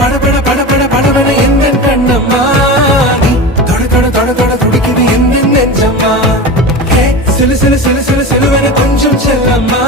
படபட படபட படபட எந்த கண்ணம்மா நீ தொட தொட தொட தொட துடிக்குது எந்த நெஞ்சம்மா ஹே சிலு சிலு சிலு சிலு சிலுவன கொஞ்சம் செல்லம்மா